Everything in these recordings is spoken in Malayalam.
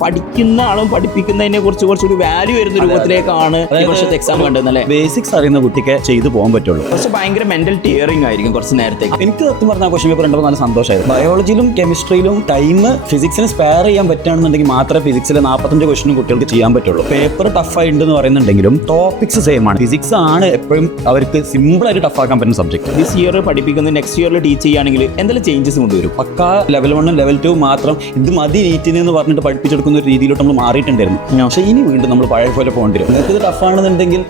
പഠിക്കുന്ന ആളും പഠിപ്പിക്കുന്നതിനെ കുറിച്ച് കുറച്ചുകൂടി വാല്യൂ വരുന്ന രൂപത്തിലേക്കാണ് ഈ വർഷത്തെ എക്സാം കണ്ടതല്ലേ. ബേസിക്സ് അറിയുന്ന കുട്ടിക്ക് ചെയ്തു പോകാൻ പറ്റുള്ളൂ. കുറച്ച് ഭയങ്കര മെന്റൽ ടിയറിംഗ് ആയിരിക്കും കുറച്ച് നേരത്തേക്ക്. എനിക്ക് സത്യം പറഞ്ഞാൽ ക്വസ്റ്റ്യൻ പേപ്പർ കണ്ടപ്പോൾ നല്ല സന്തോഷമായിരുന്നു. ബയോളജിയിലും കെമിസ്ട്രിയിലും ടൈം ഫിസിക്സിന് സ്പെയർ ചെയ്യാൻ പറ്റുകയാണെന്നുണ്ടെങ്കിൽ മാത്രമേ ഫിസിക്സിലെ 45 ക്വസ്റ്റ്യനും കുട്ടികൾക്ക് ചെയ്യാൻ പറ്റുള്ളൂ. പേപ്പർ ടഫായിട്ടുണ്ടെന്ന് പറയുന്നുണ്ടെങ്കിലും ടോപ്പിക്സ് സെയിം ആണ്. ഫിസിക്സ് ആണ് എപ്പോഴും അവർക്ക് സിമ്പിൾ ആയിട്ട് ടഫ് ആക്കാൻ പറ്റുന്ന സബ്ജക്ട്. ദിസ് ഇയർ പഠിപ്പിക്കുന്നത് നെക്സ്റ്റ് ഇയറിൽ ടീച്ച് ചെയ്യുകയാണെങ്കിൽ എന്തെങ്കിലും ചേഞ്ചസ് കൊണ്ടുവരും. പക്കാ ലെവൽ 1 ലെവൽ 2 മാത്രം ഇത് മതി നീറ്റിന് എന്ന് പറഞ്ഞിട്ട് പഠിപ്പിച്ചെടുക്കുന്ന ഒരു രീതിയിലോട്ട് നമ്മൾ മാറിയിട്ടുണ്ടായിരുന്നു. പക്ഷേ ഇനി വീണ്ടും നമ്മൾ പഴയ പോലെ പോകേണ്ടി വരും. നിങ്ങൾക്ക് ഇത് ടഫാണെന്നുണ്ടെങ്കിൽ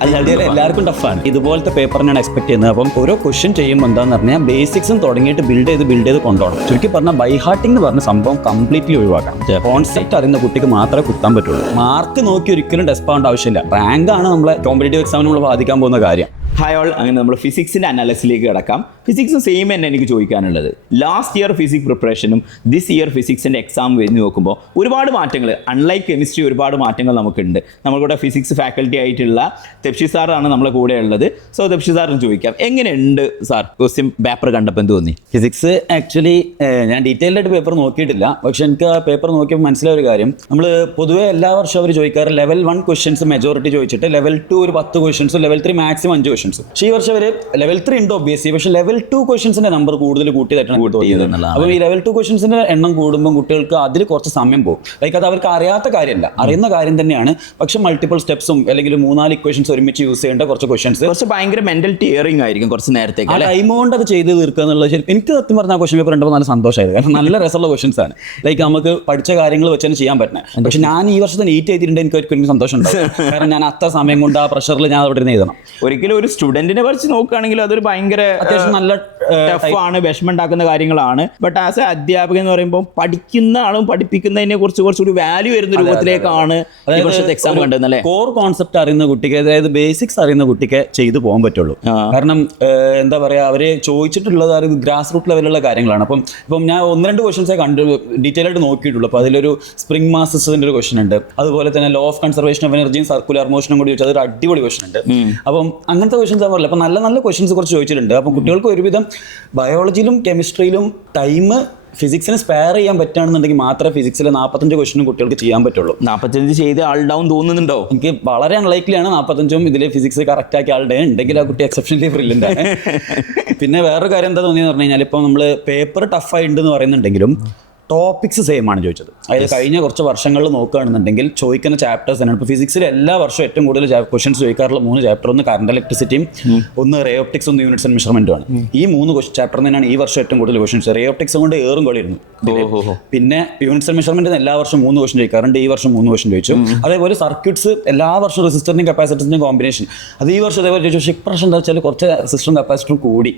എല്ലാവർക്കും ടഫാണ്. ഇതുപോലത്തെ പേപ്പറിനാണ് എക്സ്പെക്ട് ചെയ്യുന്നത്. അപ്പം ഓരോ ക്വസ്റ്റ്യൻ ചെയ്യുമ്പോൾ എന്താണെന്ന് പറഞ്ഞാൽ ബേസിക്സും തുടങ്ങിയിട്ട് ബിൽഡ് ചെയ്ത് കൊണ്ടുപോകണം. ചുരുക്കി പറഞ്ഞാൽ ബൈ ഹാർട്ടിംഗ് എന്ന് പറഞ്ഞ സംഭവം കംപ്ലീറ്റ്ലി ഒഴിവാക്കണം. കോൺസെപ്റ്റ് അറിയുന്ന കുട്ടിക്ക് മാത്രമേ കുത്താൻ പറ്റുള്ളൂ. മാർക്ക് നോക്കി ഒരിക്കലും ടെസ്റ്റ് ആവേണ്ട ആവശ്യമില്ല. റാങ്ക് ആണ് നമ്മളെ കോമ്പറ്റേറ്റീവ് എക്സാമിന് നമ്മൾ ബാധിക്കാൻ പോകുന്ന കാര്യം. ഹായ് ഓൾ, അങ്ങനെ നമ്മൾ ഫിസിക്സിൻ്റെ അനാലിസിലേക്ക് കിടക്കാം. ഫിസിക്സും സെയിം തന്നെ എനിക്ക് ചോദിക്കാനുള്ളത്. ലാസ്റ്റ് ഇയർ ഫിസിക്സ് പ്രിപ്പറേഷനും ദിസ് ഇയർ ഫിസിക്സിൻ്റെ എക്സാം വരുന്ന നോക്കുമ്പോൾ ഒരുപാട് മാറ്റങ്ങൾ, അൺലൈക്ക് കെമിസ്ട്രി ഒരുപാട് മാറ്റങ്ങൾ നമുക്കുണ്ട്. നമ്മൾക്കൂടെ ഫിസിക്സ് ഫാക്കൽറ്റി ആയിട്ടുള്ള തെപ്ഷി സാറാണ് നമ്മളെ കൂടെ ഉള്ളത്. സോ തെപ്ഷി സാറിന് ചോദിക്കാം, എങ്ങനെയുണ്ട് സാർ ക്വസ്റ്റ്യൻ പേപ്പർ കണ്ടപ്പോൾ എന്ത് തോന്നി? ഫിസിക്സ് ആക്ച്വലി ഞാൻ ഡീറ്റെയിൽഡ് ആയിട്ട് പേപ്പർ നോക്കിയിട്ടില്ല. പക്ഷെ എനിക്ക് ആ പേപ്പർ നോക്കിയപ്പോൾ മനസ്സിലായ ഒരു കാര്യം, നമ്മൾ പൊതുവേ എല്ലാ വർഷവും അവർ ചോദിക്കാറ് ലെവൽ 1 ക്വസ്റ്റ്യൻസ് മെജോറിറ്റി ചോദിച്ചിട്ട് ലെവൽ 2 ഒരു 10 ക്വസ്റ്റ്യൻസ്, ലെവൽ 3 മാക്സിമം 5 ക്വസ്റ്റ്യൻസ്. പക്ഷേ ഈ വർഷം അവർ ലെവൽ 3 ഉണ്ട് ഒബ്വിയസ്ലി, പക്ഷേ ലെവൽ 2 ക്വസ്റ്റ്യൻസിന്റെ നമ്പർ കൂടുതൽ കൂട്ടിയതായിട്ടാണ് തോന്നിയത്. അപ്പോൾ ഈ ലെവൽ 2 ക്വസ്റ്റ്യൻസിന്റെ എണ്ണം കൂടുമ്പോൾ കുട്ടികൾക്ക് അതിൽ കുറച്ച് സമയം പോകും. ലൈക്ക് അത് അവർക്ക് അറിയാത്ത കാര്യമല്ല, അറിയുന്ന കാര്യം തന്നെയാണ്. പക്ഷെ മൾട്ടിപ്പിൾ സ്റ്റെപ്സും അല്ലെങ്കിൽ 3-4 ഇക്വേഷൻസ് ഒരുമിച്ച് യൂസ് ചെയ്യേണ്ട കുറച്ച് ക്വസ്റ്റ്യൻസ് കുറച്ച് ഭയങ്കര മെന്റൽ ടിയറിംഗ് ആയിരിക്കും കുറച്ച് നേരത്തേക്ക്. ആ ടൈം കൊണ്ട് അത് ചെയ്ത് തീർക്കുക എന്നുള്ളത് ശരി. എനിക്ക് സത്യം പറഞ്ഞാൽ ക്വസ്റ്റ്യൻ പേപ്പർ കണ്ടപ്പോൾ നല്ല സന്തോഷമായിരുന്നു. കാരണം നല്ല രസമുള്ള ക്വസ്റ്റ്യൻസ് ആണ്. ലൈക്ക് നമുക്ക് പഠിച്ച കാര്യങ്ങൾ വെച്ച് തന്നെ ചെയ്യാൻ പറ്റുന്നത്. പക്ഷെ ഞാൻ ഈ വർഷത്തെ നീറ്റ് ചെയ്തിട്ടുണ്ട്, എനിക്ക് ഒരിക്കലും സന്തോഷം ഉണ്ടാവും. കാരണം ഞാൻ അത്ര സമയം കൊണ്ട് ആ പ്രഷറിൽ ഞാൻ അവിടെ ഇരുന്ന് എഴുതണം. ഒരിക്കലും ഒരു സ്റ്റുഡന്റിനെ കുറിച്ച് നോക്കുകയാണെങ്കിൽ അതൊരു ഭയങ്കര അത്യാവശ്യം നല്ല ടഫാണ്, വിഷമം ഉണ്ടാക്കുന്ന കാര്യങ്ങളാണ്. ബട്ട് ആസ് എ അധ്യാപകൻ എന്ന് പറയുമ്പോൾ പഠിക്കുന്ന ആളും പഠിപ്പിക്കുന്നതിനെ കുറിച്ച് കുറച്ചുകൂടി വാല്യൂ വരുന്ന രൂപത്തിലേക്കാണ് ഈ വർഷത്തെ എക്സാം കണ്ടതല്ലേ. കോർ കോൺസെപ്റ്റ് അറിയുന്ന കുട്ടിക്ക്, അതായത് ബേസിക്സ് അറിയുന്ന കുട്ടിക്ക് ചെയ്തു പോകാൻ പറ്റുള്ളൂ. കാരണം എന്താ പറയുക, അവര് ചോദിച്ചിട്ടുള്ളത് ഗ്രാസ് റൂട്ട് ലെവലുള്ള കാര്യങ്ങളാണ്. ഇപ്പം ഞാൻ 1-2 ക്വസ്റ്റൻസേ ഡീറ്റെയിൽ ആയിട്ട് നോക്കിയിട്ടുള്ളൂ. അപ്പോൾ അതിലൊരു സ്പ്രിംഗ് മാസസിന്റെ ഒരു ക്വസ്റ്റൻ ഉണ്ട്. അതുപോലെ തന്നെ ലോ ഓഫ് കൺസർവേഷൻ ഓഫ് എനർജിയും സർക്കുലർ മോഷനും കൂടി ചോദിച്ചാൽ അതൊരു അടിപൊളി ക്വസ്റ്റൻ ഉണ്ട്. അപ്പം അങ്ങനത്തെ ക്വസ്റ്റൻസ് ഞാൻ പറയില്ല. അപ്പം നല്ല നല്ല ക്വസ്റ്റൻസ് കുറച്ച് ചോദിച്ചിട്ടുണ്ട്. അപ്പം കുട്ടികൾക്ക് ഒരുവിധം ബയോളജിയിലും കെമിസ്ട്രിയിലും ടൈം ഫിസിക്സിന് സ്പെയർ ചെയ്യാൻ പറ്റുകയാണെന്നുണ്ടെങ്കിൽ മാത്രമേ ഫിസിക്സിലെ 45 ക്വസ്റ്റനും കുട്ടികൾക്ക് ചെയ്യാൻ പറ്റുള്ളൂ. 45 ചെയ്ത് ആൾ ഡൗൺ തോന്നുന്നുണ്ടോ? എനിക്ക് വളരെ അൺലൈക്ലിയാണ് 45ഉം ഇതിൽ ഫിസിക്സ് കറക്റ്റ് ആക്കിയ ആളുടെ ഉണ്ടെങ്കിൽ ആ കുട്ടി എക്സെപ്ഷനലി ബ്രില്യൻ്റ് ആണ്. പിന്നെ വേറൊരു കാര്യം എന്താ തോന്നിയെന്ന് പറഞ്ഞു കഴിഞ്ഞാൽ, ഇപ്പോൾ നമ്മൾ പേപ്പർ ടഫായിട്ടുണ്ടെന്ന് പറയുന്നുണ്ടെങ്കിലും ടോപ്പിക്സ് സെയിം ആണ് ചോദിച്ചത്. അതായത് കഴിഞ്ഞ കുറച്ച് വർഷങ്ങളിൽ നോക്കുകയാണെന്നുണ്ടെങ്കിൽ ചോദിക്കുന്ന ചാപ്റ്റേഴ്സ് തന്നെയാണ്. ഇപ്പോൾ ഫിസിക്സിൽ എല്ലാ വർഷവും ഏറ്റവും കൂടുതൽ ക്വസ്റ്റൻസ് ചോദിക്കാറുള്ള 3 ചാപ്റ്റർ, ഒന്ന് കറണ്ട് ഇലക്ട്രിസിറ്റിയും, ഒന്ന് റേ ഓപ്റ്റിക്സ്, ഒന്ന് യൂണിറ്റ്സ് ആൻഡ് മെഷർമെന്റുമാണ്. ഈ 3 ചാപ്റ്റർ തന്നെയാണ് ഈ വർഷം ഏറ്റവും കൂടുതൽ ക്വസ്റ്റൻസ്. റേ ഓപ്റ്റിക്സ് കൊണ്ട് ഏറും കളിയിരുന്നു. പിന്നെ യൂണിറ്റ്സ് ആൻഡ് മെഷർമെന്റ് എല്ലാ വർഷം 3 ക്വസ്റ്റൻ ചോദിക്കാറുണ്ട്. ഈ വർഷം 3 ക്വസ്റ്റൻ ചോദിച്ചു. അതേപോലെ സർക്യൂട്ട്സ് എല്ലാ വർഷവും റെസിസ്റ്ററിന്റെയും കപ്പാസിറ്റൻസിന്റെയും കോമ്പിനേഷൻ. അത് ഈ വർഷം അതേപോലെ ചോദിച്ചു. ഇപ്രാവശ്യം എന്താ വെച്ചാൽ കുറച്ച് റെസിസ്റ്ററും കപ്പാസിറ്ററും കൂടി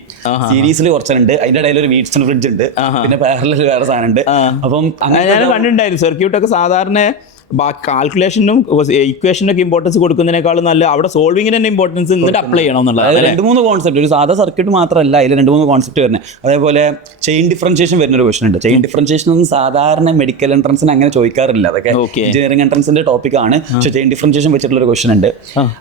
സീരീസിൽ കുറച്ചുണ്ട്. അതിന്റെ ഇടയിൽ ഒരു വീറ്റ്സൺ ബ്രിഡ്ജ് ഉണ്ട്, പിന്നെ പാരലൽ വേറെ സാധനം ഉണ്ട്. അപ്പം അങ്ങനെ ഞാൻ കണ്ടിട്ടുണ്ടായിരുന്നു. സർക്യൂട്ടൊക്കെ സാധാരണ കാൽക്കുലേഷനും ഇക്വേഷനൊക്കെ ഇമ്പോർട്ടൻസ് കൊടുക്കുന്നതിനേക്കാളും നല്ല അവിടെ സോൾവിങ്ങിന് തന്നെ ഇമ്പോർട്ടൻസ് എന്നിട്ട് അപ്ലൈ ചെയ്യണം എന്നുള്ളത്. 2-3 കോൺസെപ്റ്റ്, ഒരു സാധാ സർക്യൂട്ട് മാത്രമല്ല, അതിൽ 2-3 കോൺസെപ്റ്റ് വരുന്നത്. അതേപോലെ ചെയിൻ ഡിഫറൻഷിയേഷൻ വരുന്നൊരു ക്വസ്റ്റൻ ഉണ്ട്. ചെയിൻ ഡിഫറൻഷിയേഷൻ ഒന്നും സാധാരണ മെഡിക്കൽ എൻട്രൻസിന് അങ്ങനെ ചോദിക്കാറില്ല. അതൊക്കെ എഞ്ചിനീയറിംഗ് എൻട്രൻസിന്റെ ടോപ്പിക്കാണ്. പക്ഷേ ചെയിൻ ഡിഫറൻഷിയേഷൻ വെച്ചിട്ടുള്ള ഒരു ക്വസ്റ്റൻ ഉണ്ട്.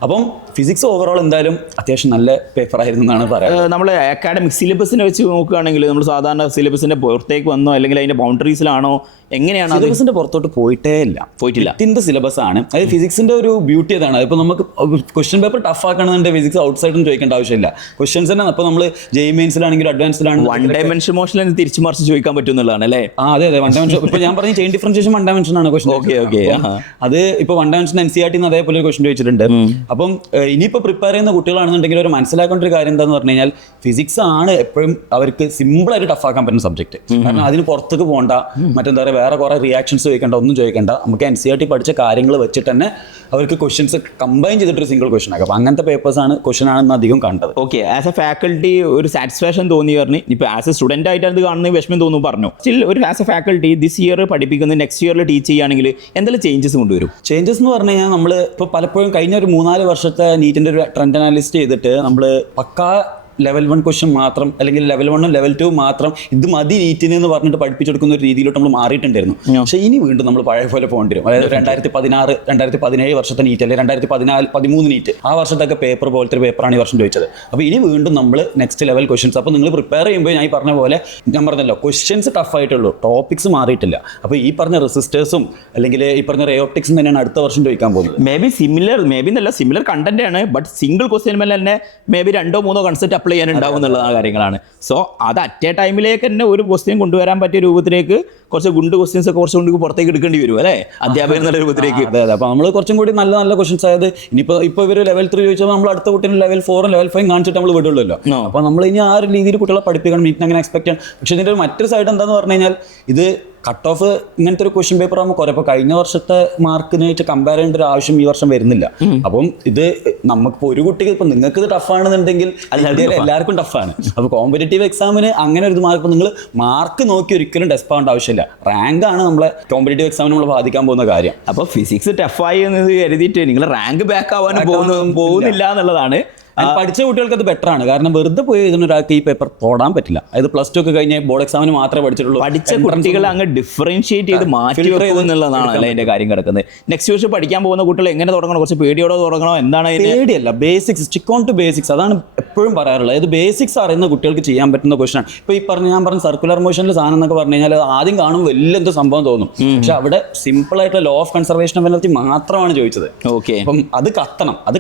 അപ്പം ഫിസിക്സ് ഓവറോൾ എന്തായാലും അത്യാവശ്യം നല്ല പേപ്പർ ആയിരുന്നു എന്നാണ് പറയുന്നത്. നമ്മൾ അക്കാഡമിക് സിലബസിനെ വെച്ച് നോക്കുകയാണെങ്കിൽ നമ്മൾ സാധാരണ സിലബസിന്റെ പുറത്തേക്ക് വന്നോ അല്ലെങ്കിൽ അതിന്റെ ബൗണ്ടറീസിലാണോ, എങ്ങനെയാണ്? സിലബസിന്റെ പുറത്തോട്ട് പോയിട്ടില്ല. ഇതിന്റെ സിലബസ് ആണ്. അതായത് ഫിസിക്സിന്റെ ഒരു ബ്യൂട്ടി അതാണ്. അതിപ്പോൾ നമുക്ക് ക്വസ്റ്റ്യൻ പേപ്പർ ടഫ് ആക്കണമെന്നുണ്ട് ഫിസിക്സ് ഔട്ട് സൈഡും ചോദിക്കേണ്ട ആവശ്യമില്ല. ക്വസ്റ്റ്യൻസ് തന്നെ ഇപ്പോൾ നമ്മൾ JEE മെയിൻസിലാണെങ്കിലും അഡ്വാൻസിലാണെങ്കിലും 1 ഡയമെൻഷൻ മോഷനിൽ തിരിച്ചു മറിച്ച് ചോദിക്കാൻ പറ്റുന്നതാണ് അല്ലേ? അതെ 1 ഡയമെൻഷൻ. ഇപ്പോൾ ഞാൻ പറഞ്ഞ ചെയിൻ ഡിഫറൻഷിയേഷൻ 1 ഡയമെൻഷൻ ആണ് ക്വസ്റ്റൻ. അത് ഇപ്പോൾ 1 ഡയമെൻഷൻ NCERT അതേപോലെ ഒരു ക്വസ്റ്റൻ ചോദിച്ചിട്ടുണ്ട്. അപ്പം ഇനിയിപ്പോൾ പ്രിപ്പയർ ചെയ്യുന്ന കുട്ടികളാണെന്നുണ്ടെങ്കിൽ അവർ മനസ്സിലാക്കേണ്ട ഒരു കാര്യം എന്താണെന്ന് പറഞ്ഞു കഴിഞ്ഞാൽ, ഫിസിക്സ് ആണ് എപ്പോഴും അവർക്ക് സിമ്പിളായിട്ട് ടഫ് ആക്കാൻ പറ്റുന്ന സബ്ജക്ട്. കാരണം അതിന് പുറത്തേക്ക് പോകണ്ട, മറ്റെന്താ പറയുക, വേറെ കുറെ റിയാക്ഷൻസ് ചോദിക്കേണ്ട, ഒന്നും ചോദിക്കേണ്ട. നമുക്ക് NCERT പഠിച്ച കാര്യങ്ങൾ വെച്ചിട്ട് തന്നെ അവർക്ക് ക്വസ്റ്റ്യൻസ് കമ്പൈൻ ചെയ്തിട്ടൊരു സിംഗിൾ ക്വസ്റ്റൻ ആക്കാം. അപ്പം അങ്ങനത്തെ പേപ്പേഴ്സ് ആണ് ക്വസ്റ്റൻ ആണെന്ന് അധികം കണ്ടത്. ഓക്കെ, ആസ് എ ഫാക്കൽറ്റി ഒരു സാറ്റിസ്ഫാക്ഷൻ തോന്നി പറഞ്ഞു. ഇപ്പോൾ ആസ് എ സ്റ്റുഡന്റ് ആയിട്ട് അത് കാണുന്ന വിഷമം തോന്നുന്നു പറഞ്ഞു. സ്റ്റിൽ ഒരു as A faculty this year പഠിപ്പിക്കുന്നത് നെക്സ്റ്റ് ഇയറിൽ ടീച്ച് ചെയ്യുകയാണെങ്കിൽ എന്തെങ്കിലും ചേഞ്ചസ് കൊണ്ടുവരും? ചേഞ്ചസ് എന്ന് പറഞ്ഞു കഴിഞ്ഞാൽ, നമ്മൾ ഇപ്പോൾ പലപ്പോഴും കഴിഞ്ഞ ഒരു 3-4 വർഷത്തെ നീറ്റിൻ്റെ ഒരു ട്രെൻഡ് അനാലിസ്റ്റ് ചെയ്തിട്ട് നമ്മൾ പക്കാ ലെവൽ 1 ക്വസ്റ്റ്യൻ മാത്രം അല്ലെങ്കിൽ ലെവൽ 1 ലെവൽ 2 മാത്രം ഇത് മതി നീറ്റിന് എന്ന് പറഞ്ഞിട്ട് പഠിപ്പിച്ചെടുക്കുന്ന ഒരു രീതിയിലോട്ട് നമ്മൾ മാറിയിട്ടുണ്ടായിരുന്നു. പക്ഷേ ഇനി വീണ്ടും നമ്മൾ പഴയ പോലെ പോകേണ്ടി വരും. അതായത് 2016, 2017 വർഷത്തെ നീറ്റ് അല്ലെങ്കിൽ 2013 നീറ്റ് ആ വർഷത്തൊക്കെ പേപ്പർ പോലത്തെ ഒരു പേപ്പറാണ് ഈ വർഷം ചോദിച്ചത്. അപ്പോൾ ഇനി വീണ്ടും നമ്മൾ നെക്സ്റ്റ് ലെവൽ ക്വസ്റ്റ്യൻസ്. അപ്പോൾ നിങ്ങൾ പ്രിപ്പയർ ചെയ്യുമ്പോൾ ഞാൻ ഈ പറഞ്ഞ പോലെ ഞാൻ പറഞ്ഞല്ലോ ക്വസ്റ്റ്യൻസ് ടഫ് ആയിട്ടുള്ളൂ, ടോപ്പിക്സ് മാറിയിട്ടില്ല. അപ്പോൾ ഈ പറഞ്ഞ റെസിസ്റ്റേഴ്സും അല്ലെങ്കിൽ ഈ പറഞ്ഞ റേയോപ്റ്റിക്സും തന്നെയാണ് അടുത്ത വർഷം ചോദിക്കാൻ പോകുന്നത്. മേ ബി സിമിലർ കണ്ടന്റ് ആണ്, ബട്ട് സിംഗിൾ ക്വസ്റ്റ്യൻ മേലെ തന്നെ മേ ബി 2-3 കൺസെപ്റ്റ് അപ്ലൈ ചെയ്യാനുണ്ടാവും എന്നുള്ളതാണ് കാര്യങ്ങളാണ്. സോ അത് അറ്റ് എ ടൈമിലേക്ക് തന്നെ ഒരു ക്വസ്റ്റ്യൻ കൊണ്ടുവരാൻ പറ്റിയ രൂപത്തിലേക്ക് കുറച്ച് ഗുണ്ട് ക്വസ്റ്റ്യൻസ് ഒക്കെ കുറച്ചും കൂടി പുറത്തേക്ക് എടുക്കേണ്ടി വരും അല്ലേ അധ്യാപകൻ എന്നുള്ള രൂപത്തിലേക്ക്. അതെ. അപ്പോൾ നമ്മൾ കുറച്ചും കൂടി നല്ല ക്വസ്റ്റൻസ് ആയത് ഇപ്പോൾ ഇവർ ലെവൽ 3 ചോദിച്ചാൽ നമ്മൾ അടുത്ത കുട്ടീനെ ലെവൽ 4 ലെവൽ 5 കാണിച്ചിട്ട് നമ്മൾ വിടുള്ളൂ. അപ്പോൾ നമ്മൾ ഇനി ആ ഒരു രീതിയിൽ കുട്ടികളെ പഠിപ്പിക്കണം, മീറ്റിന് അങ്ങനെ എക്സ്പെക്ട് ചെയ്യണം. പക്ഷേ ഇതിൻ്റെ ഒരു മറ്റൊരു സൈഡ് എന്താന്ന് പറഞ്ഞു കഴിഞ്ഞാൽ ഇത് കട്ട് ഓഫ് ഇങ്ങനത്തെ ഒരു ക്വസ്റ്റ്യൻ പേപ്പർ ആകുമ്പോൾ കുറെ ഇപ്പോൾ കഴിഞ്ഞ വർഷത്തെ മാർക്കിന് വെച്ച് കമ്പയർ ചെയ്യേണ്ട ഒരു ആവശ്യം ഈ വർഷം വരുന്നില്ല. അപ്പം ഇത് നമുക്കിപ്പോൾ ഒരു കുട്ടിക്ക് ഇപ്പം നിങ്ങൾക്ക് ഇത് ടഫാണെന്നുണ്ടെങ്കിൽ എല്ലാവർക്കും ടഫാണ്. അപ്പോൾ കോമ്പറ്റേറ്റീവ് എക്സാമിന് അങ്ങനെ ഒരു മാർക്ക് നിങ്ങൾ മാർക്ക് നോക്കി ഒരിക്കലും ടെസ്റ്റ് ആവേണ്ട ആവശ്യമില്ല. റാങ്ക് ആണ് നമ്മളെ കോമ്പറ്റേറ്റീവ് എക്സാമിന് നമ്മൾ ബാധിക്കാൻ പോകുന്ന കാര്യം. അപ്പോൾ ഫിസിക്സ് ടഫായി എന്ന് കരുതിയിട്ട് നിങ്ങൾ റാങ്ക് ബാക്ക് ആവാൻ പോകുന്നില്ല എന്നുള്ളതാണ്. പഠിച്ച കുട്ടികൾക്ക് അത് ബെറ്റർ ആണ്. കാരണം വെറുതെ പോയി ഇതിന് ഒരാൾക്ക് ഈ പേപ്പർ പോടാൻ പറ്റില്ല. അതായത് +2 ഒക്കെ കഴിഞ്ഞ ബോർഡ് എക്സാമിന് മാത്രമേ പഠിച്ചിട്ടുള്ളൂ. പഠിച്ച കുട്ടികളെ അങ്ങ് ഡിഫറൻഷിയേറ്റ് ചെയ്ത് മാറ്റി എന്നുള്ളതാണ് അല്ലേ അതിന്റെ കാര്യം കിടക്കുന്നത്. നെക്സ്റ്റ് വർഷം പഠിക്കാൻ പോകുന്ന കുട്ടികൾ എങ്ങനെ തുടങ്ങണം? കുറച്ച് പേടിയോടെ തുടങ്ങണോ? എന്താണ്? പേടിയല്ല, basics, stick on to basics. അതാണ് എപ്പോഴും പറയാറുള്ളത്. അതായത് ബേസിക്സ് അറിയുന്ന കുട്ടികൾക്ക് ചെയ്യാൻ പറ്റുന്ന ക്വസ്റ്റൻ ആണ്. ഇപ്പോൾ ഞാൻ പറഞ്ഞ സർക്കുലർ മോഷനിൽ സാധനം എന്നൊക്കെ പറഞ്ഞു കഴിഞ്ഞാൽ ആദ്യം കാണുമ്പോൾ വലിയ എന്തോ സംഭവം തോന്നും. പക്ഷെ അവിടെ സിമ്പിൾ ആയിട്ടുള്ള law of conservation of energy മാത്രമാണ് ചോദിച്ചത്. ഓക്കെ. അപ്പം അത്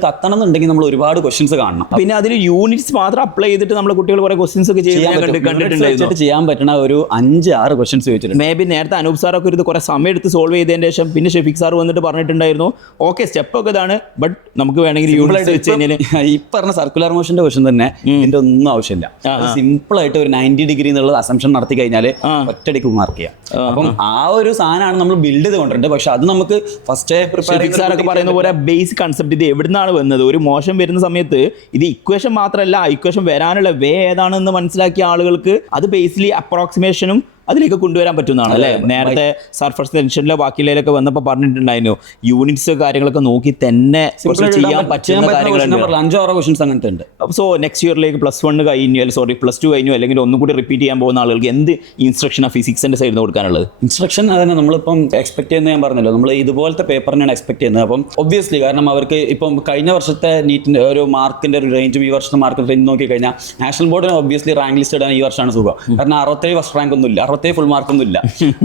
കത്തണം എന്നുണ്ടെങ്കിൽ നമ്മൾ ഒരുപാട് ക്വസ്റ്റൻസ് കാണണം. പിന്നെ അതിൽ യൂണിറ്റ്സ് മാത്രം അപ്ലൈ ചെയ്തിട്ട് നമ്മൾ കുട്ടികൾ കുറെ ക്വസ്റ്റൻസ് ഒക്കെ ചെയ്യാൻ പറ്റുന്ന ഒരു 5-6 ക്വസ്റ്റൻസ് ചോദിച്ചിട്ടുണ്ട്. മേ ബി നേരത്തെ അനൂപ് സാറൊക്കെ ഇത് കുറെ സമയം എടുത്ത് സോൾവ് ചെയ്തതിന് ശേഷം പിന്നെ ഷെഫീഖ് സാർ വന്നിട്ട് പറഞ്ഞിട്ടുണ്ടായിരുന്നു ഓക്കെ സ്റ്റെപ്പ് ഒക്കെ ഇതാണ്, ബട്ട് നമുക്ക് വേണമെങ്കിൽ യൂണിറ്റ്സ് വെച്ച് കഴിഞ്ഞാൽ ഈ പറഞ്ഞ സർക്കുലർ മോഷന്റെ ക്വസ്റ്റൻ തന്നെ ഇതിന്റെ ഒന്നും ആവശ്യമില്ല. സിമ്പിൾ ആയിട്ട് ഒരു 90 ഡിഗ്രി എന്നുള്ള അസംഷൻ നടത്തി കഴിഞ്ഞാൽ ഒറ്റയടിക്ക് മാർക്ക് ചെയ്യാം. അപ്പം ആ ഒരു സാധനമാണ് നമ്മൾ ബിൽഡ് ചെയ്ത് കൊണ്ടിട്ടുണ്ട്. പക്ഷെ അത് നമുക്ക് ഫസ്റ്റ് ഷെഫീഖ് സാറൊക്കെ പറയുന്ന പോലെ ബേസിക് കൺസെപ്റ്റ് ഇത് എവിടുന്നാണ് വന്നത്, ഒരു മോശം വരുന്ന സമയത്ത് ഇത് ഇക്വേഷൻ മാത്രമല്ല ഇക്വേഷൻ വരാനുള്ള വേ ഏതാണെന്ന് മനസ്സിലാക്കിയ ആളുകൾക്ക് അത് ബേസിലി അപ്രോക്സിമേഷനും അതിലേക്ക് കൊണ്ടുവരാൻ പറ്റുന്നതാണ് അല്ലേ. നേരത്തെ സർഫസ് ടെൻഷനിലോ ബാക്കിയിലൊക്കെ വന്നപ്പോൾ പറഞ്ഞിട്ടുണ്ടായിരുന്നു യൂണിറ്റ്സ് കാര്യങ്ങളൊക്കെ നോക്കി തന്നെ ചെയ്യാൻ പറ്റുന്ന കാര്യങ്ങളുണ്ട്. 5-6 ക്വസ്റ്റൻസ് അങ്ങനത്തെ ഉണ്ട്. സോ നെക്സ്റ്റ് ഇയറിലേക്ക് +1 കഴിഞ്ഞു +2 കഴിഞ്ഞു അല്ലെങ്കിൽ ഒന്നും കൂടി റിപ്പീറ്റ് ചെയ്യാൻ പോകുന്ന ആളുകൾക്ക് എന്ത് ഇൻസ്ട്രക്ഷനാണ് ഫിസിക്സിന്റെ സൈഡിൽ നിന്ന് കൊടുക്കാനുള്ളത്? ഇൻസ്ട്രക്ഷൻ അതന്നെ നമ്മളിപ്പം എക്സ്പെക്ട് ചെയ്യുന്നത് ഞാൻ പറഞ്ഞല്ലോ, നമ്മൾ ഇതുപോലത്തെ പേപ്പറിനാണ് എക്സ്പെക്ട് ചെയ്യുന്നത്. അപ്പം ഒബ്വിയസ്ലി കാരണം അവർക്ക് ഇപ്പം കഴിഞ്ഞ വർഷത്തെ നീറ്റിന്റെ ഒരു മാർക്കിന്റെ ഒരു റേഞ്ചും ഈ വർഷത്തെ മാർക്കിന്റെ റേഞ്ച് നോക്കി കഴിഞ്ഞാൽ നാഷണൽ ബോർഡിന് ഒബ്വിയസ്ലി റാങ്ക് ലിസ്റ്റ് ഇടാൻ ഈ വർഷമാണ് സുഖം. കാരണം 67 ഫസ്റ്റ് റാങ്ക് ഒന്നും ഇല്ല, 60 ഫുൾ മാർക്കൊന്നും ഇല്ല.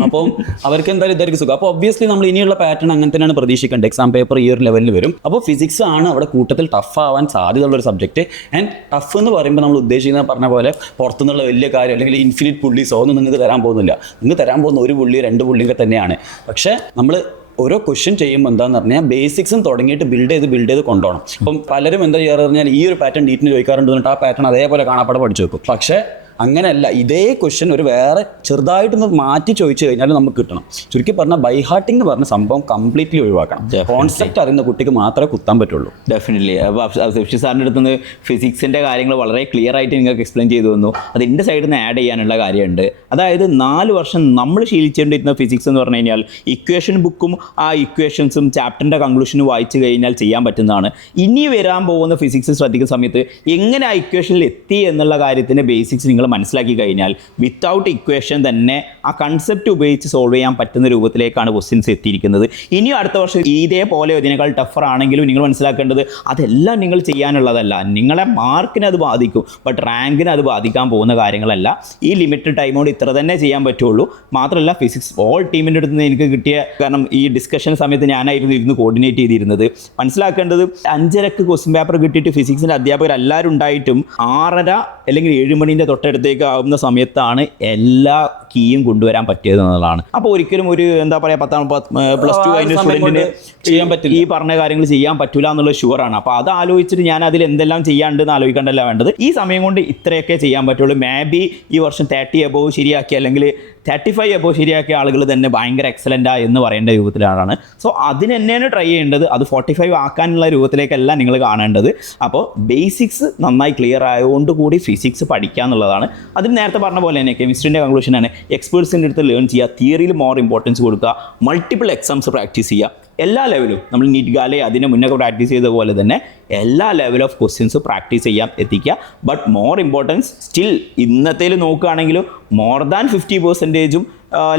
അപ്പം അവർക്ക് എന്തായാലും ഇതായിരിക്കും സുഖം. അപ്പോൾ ഒബ്വിയസ്ലി നമ്മൾ ഇനിയുള്ള പാറ്റേൺ അങ്ങനെ തന്നെയാണ് പ്രതീക്ഷിക്കേണ്ടത്. എക്സാം പേപ്പർ ഈ ഒരു ലെവലിൽ വരും. അപ്പോൾ ഫിസിക്സ് ആണ് അവിടെ കൂട്ടത്തിൽ ടഫ് ആവാൻ സാധ്യതയുള്ള ഒരു സബ്ജക്റ്റ്. ആൻഡ് ടഫ് എന്ന് പറയുമ്പോൾ നമ്മൾ ഉദ്ദേശിക്കുന്ന പറഞ്ഞ പോലെ പുറത്തുനിന്നുള്ള വലിയ കാര്യം അല്ലെങ്കിൽ ഇൻഫിനിറ്റ് പുള്ളീസോ ഒന്നും നിങ്ങൾക്ക് തരാൻ പോകുന്നില്ല. നിങ്ങൾക്ക് തരാൻ പോകുന്ന 1 പുള്ളി 2 പുള്ളിയൊക്കെ തന്നെയാണ്. പക്ഷേ നമ്മൾ ഓരോ ക്വസ്റ്റ്യൻ ചെയ്യുമ്പോൾ എന്താണെന്ന് പറഞ്ഞാൽ ബേസിക്സും തുടങ്ങിയിട്ട് ബിൽഡ് ചെയ്ത് കൊണ്ടുപോകണം. ഇപ്പം പലരും എന്താ ചെയ്യാറ് പറഞ്ഞാൽ ഈ ഒരു പാറ്റേൺ നീറ്റിന് ചോദിക്കാറുണ്ട്, എന്നിട്ട് ആ പാറ്റേൺ അതേപോലെ കാണാപ്പാടെ പഠിച്ചു വെക്കും. പക്ഷേ അങ്ങനെയല്ല, ഇതേ ക്വസ്റ്റ്യൻ ഒരു വേറെ ചെറുതായിട്ടൊന്ന് മാറ്റി ചോദിച്ചു കഴിഞ്ഞാൽ നമുക്ക് കിട്ടണം. ചുരുക്കി പറഞ്ഞാൽ ബൈ ഹാർട്ടിംഗ് എന്ന് പറഞ്ഞ സംഭവം കംപ്ലീറ്റ്ലി ഒഴിവാക്കണം. കോൺസെപ്റ്റ് അറിയുന്ന കുട്ടിക്ക് മാത്രമേ കുത്താൻ പറ്റുള്ളൂ. ഡെഫിനറ്റ്ലി. അപ്പോൾ ഷെഫീഖ് സാറിൻ്റെ അടുത്ത് നിന്ന് ഫിസിക്സിൻ്റെ കാര്യങ്ങൾ വളരെ ക്ലിയർ ആയിട്ട് നിങ്ങൾക്ക് എക്സ്പ്ലെയിൻ ചെയ്തു തന്നു. അത് എൻ്റെ സൈഡിൽ നിന്ന് ആഡ് ചെയ്യാനുള്ള കാര്യമുണ്ട്. അതായത് 4 വർഷം നമ്മൾ ശീലിച്ചുകൊണ്ടിരുന്ന ഫിസിക്സ് എന്ന് പറഞ്ഞു കഴിഞ്ഞാൽ ഇക്വേഷൻ ബുക്കും ആ ഇക്വേഷൻസും ചാപ്റ്ററിൻ്റെ കൺക്ലൂഷനും വായിച്ചു കഴിഞ്ഞാൽ ചെയ്യാൻ പറ്റുന്നതാണ്. ഇനി വരാൻ പോകുന്ന ഫിസിക്സ് ശ്രദ്ധിക്കുന്ന സമയത്ത് എങ്ങനെ ആ ഇക്വേഷനിൽ എത്തി എന്നുള്ള കാര്യത്തിൻ്റെ ബേസിക്സ് നിങ്ങൾ മനസ്സിലാക്കി കഴിഞ്ഞാൽ വിത്തൗട്ട് ഇക്വേഷൻ തന്നെ ആ കൺസെപ്റ്റ് ഉപയോഗിച്ച് സോൾവ് ചെയ്യാൻ പറ്റുന്ന രൂപത്തിലേക്കാണ് ക്വസ്റ്റ്യൻസ് എത്തിയിരിക്കുന്നത്. ഇനിയും അടുത്ത വർഷം ഇതേപോലെ ഇതിനേക്കാൾ ടഫർ ആണെങ്കിലും നിങ്ങൾ മനസ്സിലാക്കേണ്ടത് അതെല്ലാം നിങ്ങൾ ചെയ്യാനുള്ളതല്ല. നിങ്ങളെ മാർക്കിന് അത് ബാധിക്കും, ബട്ട് റാങ്കിന് അത് ബാധിക്കാൻ പോകുന്ന കാര്യങ്ങളല്ല. ഈ ലിമിറ്റഡ് ടൈം കൊണ്ട് ഇത്ര തന്നെ ചെയ്യാൻ പറ്റുള്ളൂ. മാത്രമല്ല ഫിസിക്സ് ഓൾ ടീമിൻ്റെ അടുത്ത് നിന്ന് എനിക്ക് കിട്ടിയ, കാരണം ഈ ഡിസ്കഷൻ സമയത്ത് ഞാനായിരുന്നു ഇരുന്ന് കോർഡിനേറ്റ് ചെയ്തിരുന്നത്. മനസ്സിലാക്കേണ്ടത് 5:30 ക്വസ്റ്റ്യൻ പേപ്പർ കിട്ടിയിട്ട് ഫിസിക്സിൻ്റെ അധ്യാപകർ എല്ലാവരും ഉണ്ടായിട്ടും 6:30 അല്ലെങ്കിൽ 7 മണീൻ്റെ തൊട്ടടുത്തേക്ക് ആവുന്ന സമയത്താണ് എല്ലാ കീയും കൊണ്ടുവരാൻ പറ്റിയത് എന്നുള്ളതാണ്. അപ്പോൾ ഒരിക്കലും ഒരു എന്താ പറയുക +2 കഴിഞ്ഞ സ്റ്റുഡൻറ്റിന് ചെയ്യാൻ പറ്റില്ല, ഈ പറഞ്ഞ കാര്യങ്ങൾ ചെയ്യാൻ പറ്റില്ല എന്നുള്ളത് ഷുവറാണ്. അപ്പോൾ അത് ആലോചിച്ചിട്ട് ഞാൻ അതിൽ എന്തെല്ലാം ചെയ്യാണ്ടെന്ന് ആലോചിക്കേണ്ടല്ല വേണ്ടത്. ഈ സമയം കൊണ്ട് ഇത്രയൊക്കെ ചെയ്യാൻ പറ്റുള്ളൂ. മേ ബി ഈ വർഷം 30 എബോവ് ശരിയാക്കി അല്ലെങ്കിൽ 35 എബോവ് ശരിയാക്കിയ ആളുകൾ തന്നെ ഭയങ്കര എക്സലൻ്റാ എന്ന് പറയേണ്ട രൂപത്തിലാണ്. സോ അതിന് തന്നെയാണ് ട്രൈ ചെയ്യേണ്ടത്. അത് 45 ആക്കാനുള്ള രൂപത്തിലേക്കല്ല നിങ്ങൾ കാണേണ്ടത്. അപ്പോൾ ബേസിക്സ് നന്നായി ക്ലിയർ ആയതുകൊണ്ട് കൂടി ഫിസിക്സ് പഠിക്കുക എന്നുള്ളതാണ്. അതിന് നേരത്തെ പറഞ്ഞ പോലെ തന്നെ കെമിസ്ട്രീൻ്റെ കൺക്ലൂഷനാണ് എക്സ്പേർട്സിൻ്റെ അടുത്ത് ലേൺ ചെയ്യുക, തിയറിയിൽ മോർ ഇമ്പോർട്ടൻസ് കൊടുക്കുക, മൾട്ടിപ്പിൾ എക്സാംസ് പ്രാക്ടീസ് ചെയ്യുക. എല്ലാ ലെവലും നമ്മൾ നീറ്റ് ഗാലെ അതിന് മുന്നൊക്കെ പ്രാക്ടീസ് ചെയ്ത പോലെ തന്നെ എല്ലാ ലെവൽ ഓഫ് ക്വസ്റ്റ്യൻസ് പ്രാക്ടീസ് ചെയ്യാൻ എത്തിക്കുക. ബട്ട് മോർ ഇമ്പോർട്ടൻസ് സ്റ്റിൽ ഇന്നത്തേൽ നോക്കുകയാണെങ്കിലും മോർ ദാൻ 50%ഉം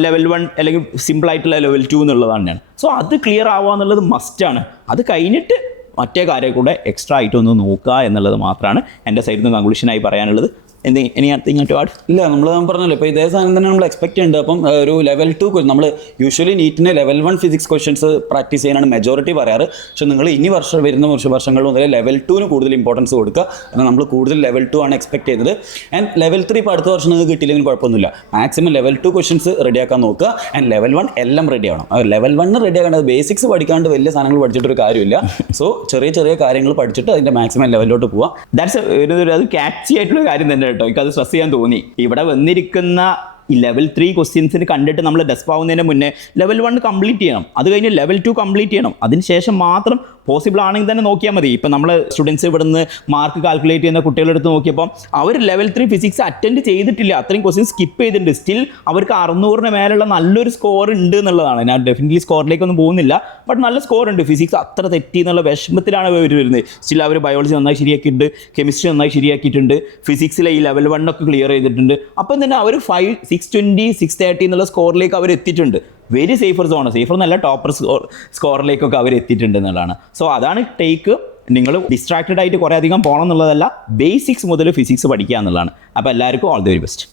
ലെവൽ 1 അല്ലെങ്കിൽ സിമ്പിളായിട്ടുള്ള ലെവൽ 2 എന്നുള്ളതാണ്. സോ അത് ക്ലിയർ ആവുക എന്നുള്ളത് മസ്റ്റാണ്. അത് കഴിഞ്ഞിട്ട് മറ്റേ കാര്യം കൂടെ എക്സ്ട്രാ ആയിട്ടൊന്ന് നോക്കുക എന്നുള്ളത് മാത്രമാണ് എൻ്റെ സൈഡിൽ നിന്ന് കൺക്ലൂഷനായി പറയാനുള്ളത്. ഇല്ല, നമ്മൾ പറഞ്ഞല്ലോ ഇപ്പോൾ ഇതേ സാധനം തന്നെ നമ്മൾ എക്സ്പെക്ട് ചെയ്യുന്നുണ്ട്. അപ്പം ഒരു ലെവൽ 2 നമ്മൾ യൂഷ്വലി നീറ്റിന് ലെവൽ 1 ഫിസിക്സ് ക്വസ്റ്റ്യൻസ് പ്രാക്ടീസ് ചെയ്യാനാണ് മെജോറിറ്റി പറയാറ്. പക്ഷേ നിങ്ങൾ ഇനി വരുന്ന വർഷങ്ങൾ മുതൽ ലെവൽ 2 കൂടുതൽ ഇമ്പോർട്ടൻസ് കൊടുക്കുക. എന്നാൽ നമ്മൾ കൂടുതൽ ലെവൽ 2 ആണ് എക്സ്പെക്ട് ചെയ്തത്. ആൻഡ് ലെവൽ 3 ഇപ്പോൾ അടുത്ത വർഷം നിങ്ങൾക്ക് കിട്ടിയില്ലെങ്കിൽ കുഴപ്പമൊന്നുമില്ല. മാക്സിമം ലെവൽ 2 ക്വസ്റ്റ്യൻസ് റെഡിയാക്കാൻ നോക്കുക. ആൻഡ് ലെവൽ 1 എല്ലാം റെഡി ആവണം. ലെവൽ 1 റെഡി ആക്കേണ്ടത് ബേസിക്സ് പഠിക്കാണ്ട് വലിയ സാധനങ്ങൾ പഠിച്ചിട്ടൊരു കാര്യമില്ല. സോ ചെറിയ ചെറിയ കാര്യങ്ങൾ പഠിച്ചിട്ട് അതിൻ്റെ മാക്സിമം ലെവലിലോട്ട് പോവാം. ദാറ്റ്സ് അത് ക്യാച്ചി ആയിട്ടുള്ള കാര്യം തന്നെ കേട്ടോ. എനിക്കത് സ്ട്രെസ് ചെയ്യാൻ തോന്നി. ഇവിടെ വന്നിരിക്കുന്ന ഈ ലെവൽ 3 ക്വസ്റ്റ്യൻസിന് കണ്ടിട്ട് നമ്മൾ ഡെസ്പ് ആവുന്നതിന് മുന്നേ ലെവൽ 1 കംപ്ലീറ്റ് ചെയ്യണം. അത് കഴിഞ്ഞ് ലെവൽ 2 കംപ്ലീറ്റ് ചെയ്യണം. അതിനുശേഷം മാത്രം പോസിബിൾ ആണെങ്കിൽ തന്നെ നോക്കിയാൽ മതി. ഇപ്പം നമ്മൾ സ്റ്റുഡൻസ് ഇവിടുന്ന് മാർക്ക് കാൽക്കുലേറ്റ് ചെയ്യുന്ന കുട്ടികളെടുത്ത് നോക്കിയപ്പോൾ അവർ ലെവൽ 3 ഫിസിക്സ് അറ്റൻഡ് ചെയ്തിട്ടില്ല. അത്രയും ക്വസ്റ്റ്യൻ സ്കിപ്പ് ചെയ്തിട്ടുണ്ട്. സ്റ്റിൽ അവർക്ക് 600-ന് മേലുള്ള നല്ലൊരു സ്കോർ ഉണ്ട് എന്നുള്ളതാണ്. ഞാൻ ഡെഫിനറ്റ്ലി സ്കോറിലേക്കൊന്നും പോകുന്നില്ല. ബട്ട് നല്ല സ്കോർ ഉണ്ട്. ഫിസിക്സ് അത്ര തെറ്റി എന്നുള്ള വിഷമത്തിലാണ് അവർ വരുന്നത്. സ്റ്റിൽ അവർ ബയോളജി നന്നായി ശരിയാക്കിയിട്ടുണ്ട്, കെമിസ്ട്രി നന്നായി ശരിയാക്കിയിട്ടുണ്ട്, ഫിസിക്സിലെ ഈ ലെവൽ 1 ഒക്കെ ക്ലിയർ ചെയ്തിട്ടുണ്ട്. അപ്പം തന്നെ അവർ 620, 630 എന്നുള്ള സ്കോറിലേക്ക് അവർ എത്തിയിട്ടുണ്ട്. വെരി സേഫർ സോൺ, സേഫർ എന്നല്ല ടോപ്പർ സ്കോറിലേക്കൊക്കെ അവർ എത്തിയിട്ടുണ്ട് എന്നുള്ളതാണ്. സോ അതാണ് ടേക്ക്. നിങ്ങൾ ഡിസ്ട്രാക്റ്റഡ് ആയിട്ട് കുറേ അധികം പോകണം എന്നുള്ളതല്ല, ബേസിക്സ് മുതൽ ഫിസിക്സ് പഠിക്കുക എന്നുള്ളതാണ്. അപ്പോൾ എല്ലാവർക്കും ഓൾ ദി വെരി ബെസ്റ്റ്.